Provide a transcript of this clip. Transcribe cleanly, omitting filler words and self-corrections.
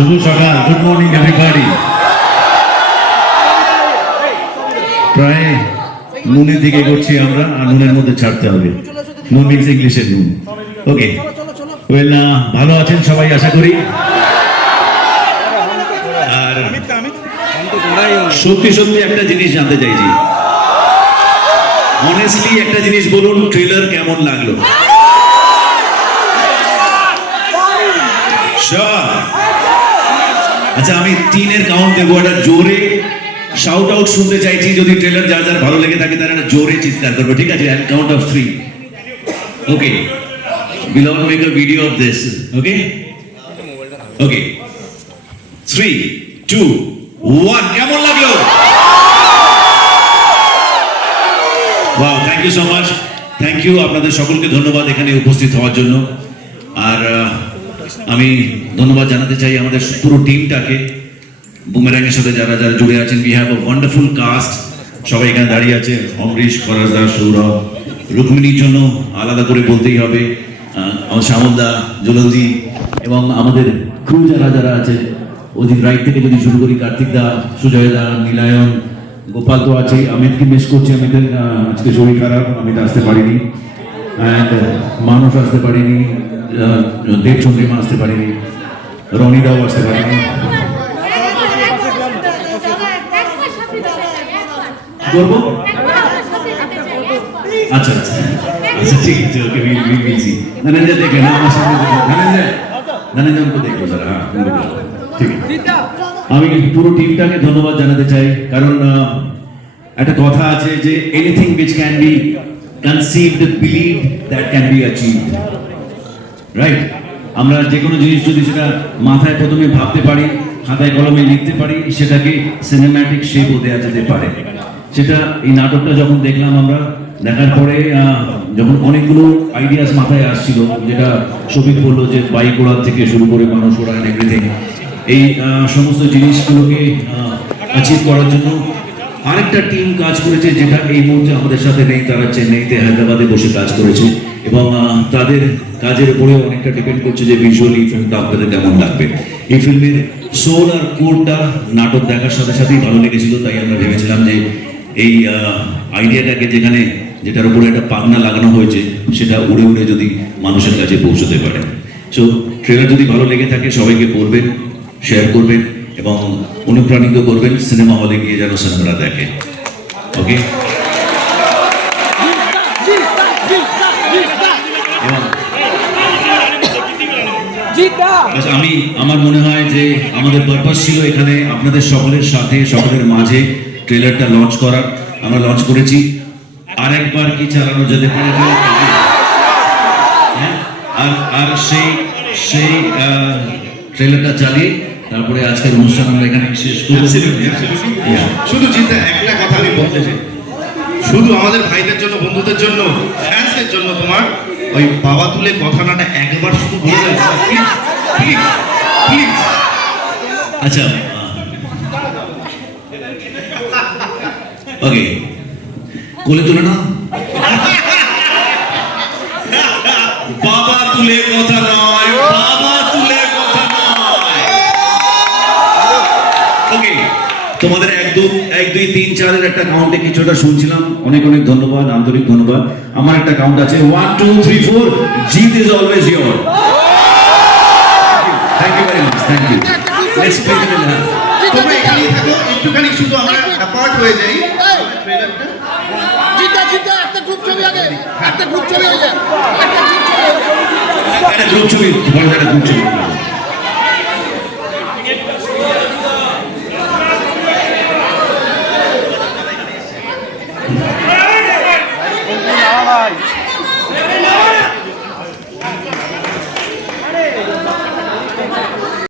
শুভ সকাল, good morning everybody. প্রায় নুনের দিকে করছি আমরা, আর নুনের মধ্যে ছাড়তে হবে। নুন মিন্স ইংলিশের নুন। ওকে, ওয়েল, ভালো আছেন সবাই আশা করি। আর সত্যি সত্যি একটা জিনিস জানতে চাইছি, অনেস্টলি একটা জিনিস বলুন, ট্রেলার কেমন লাগলো? আচ্ছা, আমি 3 এর কাউন্ট দেবো, একটা জোরে শাউট আউট শুনতে চাইছি। যদি ট্রেলার যার যার ভালো লেগে থাকে তারা একটা জোরে চিৎকার করবে, ঠিক আছে? I'll count of 3. Okay, we'll all make a video of this. Okay, okay, 3, 2, 1. কেমন লাগলো? Wow, thank you so much. Thank you, আপনাদের সকলকে ধন্যবাদ এখানে উপস্থিত হওয়ার জন্য। আর আমি ধন্যবাদ জানাতে চাই আমাদের পুরো টিমটাকে, বুমেরাংয়ের সাথে যারা যারা জুড়ে আছেন। We have a wonderful cast, সবাই এখানে দাঁড়িয়ে আছে। অমরিশ, খরাজদা, সৌরভ, রুক্মিণীর জন্য আলাদা করে বলতেই হবে, আমার শ্যামলদা, জলদি, এবং আমাদের ক্রু যারা যারা আছে, অজিত রাইট থেকে যদি শুরু করি, কার্তিক দা, সুজয় দা, নীলায়ন, গোপাল তো আছেই। অমিতকে মিস করছি, অমিতের আজকে শরীর খারাপ, অমিত আসতে পারিনি, অ্যান্ড মানুষ আসতে পারিনি, দেবচন্দ্রিমা আসতে পারিনি, রনিদাও আসতে পারিনি। করবো? আচ্ছা আচ্ছা আচ্ছা, ঠিক আছে, ওকে, মিলছি। ধনঞ্জয় দেখলেন আমার সামনে, ধনঞ্জয়কে দেখবো স্যার। হ্যাঁ, ঠিক আছে। আমি পুরো টিমটাকে ধন্যবাদ জানাতে চাই, কারণ একটা কথা আছে যে anything which can be conceived, believed, that can be achieved, right? আমরা যে কোনো জিনিস যদি সেটা মাথায় প্রথমে ভাবতে পারি, খাতায় কলমে লিখতে পারি, সেটাকে সিনেম্যাটিক শেপও দেওয়া যেতে পারে। সেটা এই নাটকটা যখন দেখলাম আমরা, দেখার পরে যখন অনেকগুলো আইডিয়াস মাথায় আসছিল, যেটা শফিক বললো যে বাইক ওড়ার থেকে শুরু করে মানুষ ওড়া এন্ড এভরিথিং, এই সমস্ত জিনিসগুলোকে অ্যাচিভ করার জন্য আরেকটা টিম কাজ করেছে, যেটা এই মুহূর্তে আমাদের সাথে নেই। তারা চেন্নাইতে, হায়দ্রাবাদে বসে কাজ করেছে, এবং তাদের কাজের উপরে অনেকটা ডিপেন্ড করছে যে ভিজুয়ালি ফিল্মটা আপনাদের কেমন লাগবে। এই ফিল্মের সোল আর কোরটা নাটক দেখার সাথে সাথেই ভালো লেগেছিল, তাই আমরা ভেবেছিলাম যে এই আইডিয়াটাকে যেটার উপরে একটা পাখনা লাগানো হয়েছে, সেটা উড়ে উড়ে যদি মানুষের কাছে পৌঁছতে পারে। সো ট্রেলার যদি ভালো লেগে থাকে, সবাইকে পড়বেন, শেয়ার করবেন, এবং অনুপ্রাণিত করবেন সিনেমা হলে গিয়ে যেন সিনেমাটা দেখে। ওকে, আমার মনে হয় যে আমাদের পারপাস ছিল এখানে আপনাদের সকলের সাথে, সকলের মাঝে ট্রেলারটা লঞ্চ করার। আমরা লঞ্চ করেছি, আর একবার কি চালানো যেতে পারে, আর সেই ট্রেলারটা চালিয়ে তারপরে আজকের অনুষ্ঠান আমরা এখানে শেষ করব। শুধু চিন্তা একটা কথা আমি বলতে চাই, শুধু আমাদের ভাইদের জন্য, বন্ধুদের জন্য, ফ্যান্সদের জন্য, তোমার ওই বাবা তুলে কথাটা একবার শুধু বলে দেয়, প্লিজ প্লিজ। আচ্ছা, ওকে, কোলে তুলে না, বাবা তুলে কথা নয়, বাবা তুলে কথা নয়। ওকে, তোমাদের 1, 2, 3, 4 এর একটা কাউন্টে কিছুটা শুনছিলাম। অনেক অনেক ধন্যবাদ, আন্তরিক ধন্যবাদ। আমার একটা কাউন্ট আছে, 1, 2, 3, 4। Jeet is always your. Thank you very much, thank you. Let's speak in hand. তোমরা এখানেই থাকো, একটুখানি শুধু আমরা অ্যাপার্ট হয়ে যাই। ট্রেলারটা জিতা একটা গ্রুপ ছবি আগে, একটা গ্রুপ ছবি হয়ে যায়, একটা গ্রুপ ছবি, একটা গ্রুপ ছবি, বড় একটা গ্রুপ ছবি।